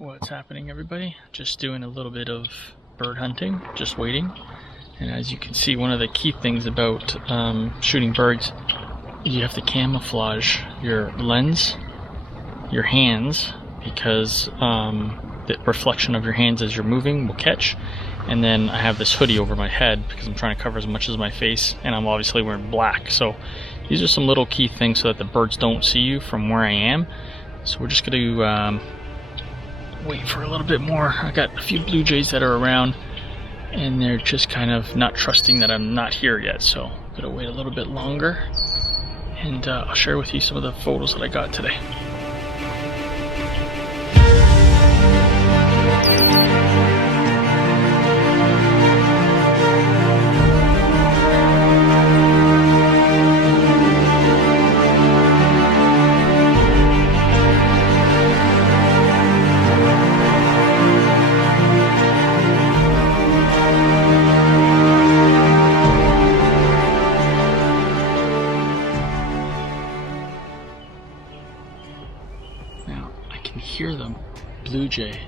What's happening, everybody? Just doing a little bit of bird hunting, just waiting. And as you can see, one of the key things about shooting birds, you have to camouflage your lens, your hands, because the reflection of your hands as you're moving will catch. And then I have this hoodie over my head because I'm trying to cover as much as my face, and I'm obviously wearing black. So these are some little key things so that the birds don't see you from where I am. So we're just going to wait for a little bit more. I got a few blue jays that are around, and they're just kind of not trusting that I'm not here yet. So I'm going to wait a little bit longer, and I'll share with you some of the photos that I got today. Now, I can hear the blue jay.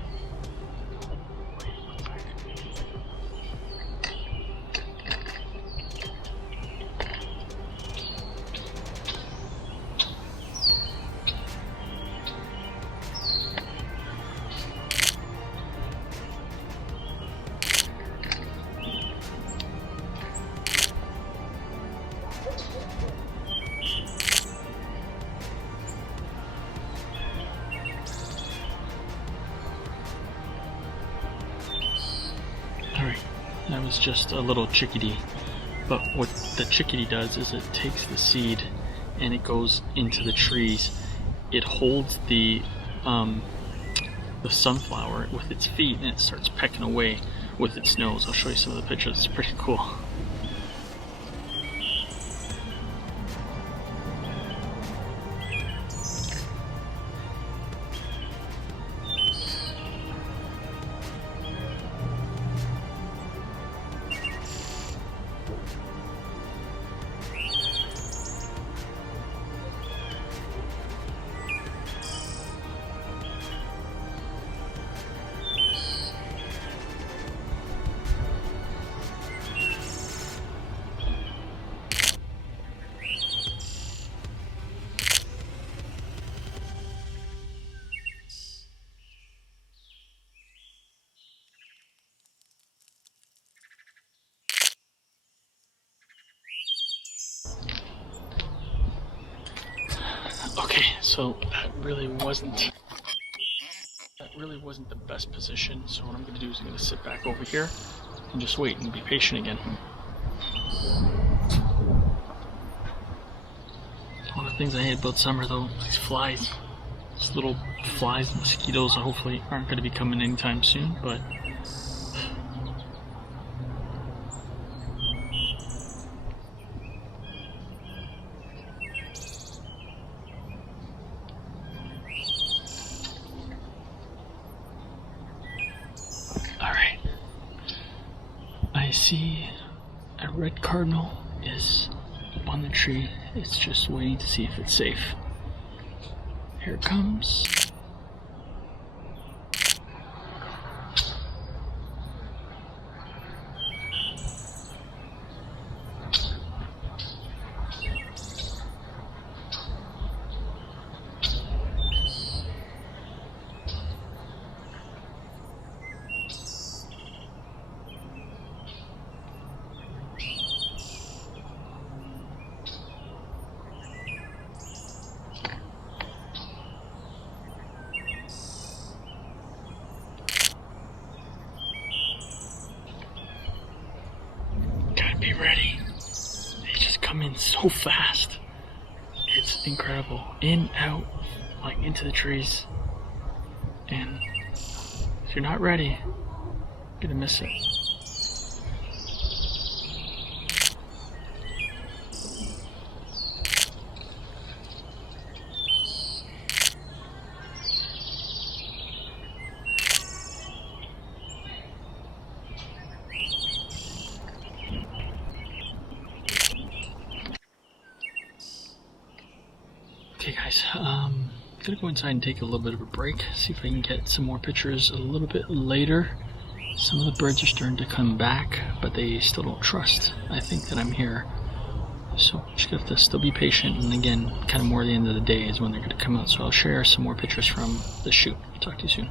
Alright, that was just a little chickadee. But what the chickadee does is it takes the seed and it goes into the trees. It holds the sunflower with its feet and it starts pecking away with its nose. I'll show you some of the pictures. It's pretty cool. Okay, so that really wasn't the best position. So what I'm going to do is I'm going to sit back over here and just wait and be patient again. One of the things I hate about summer, though, these flies, these little flies and mosquitoes, hopefully aren't going to be coming anytime soon, but alright. I see a red cardinal is up on the tree. It's just waiting to see if it's safe. Here it comes. Be ready. They just come in so fast. It's incredible. In, out, like into the trees. And if you're not ready, you're gonna miss it. Okay guys, gonna go inside and take a little bit of a break, see if I can get some more pictures a little bit later. Some of the birds are starting to come back, but they still don't trust, I think, that I'm here. So just have to still be patient, and again, kind of more at the end of the day is when they're gonna come out. So I'll share some more pictures from the shoot. Talk to you soon.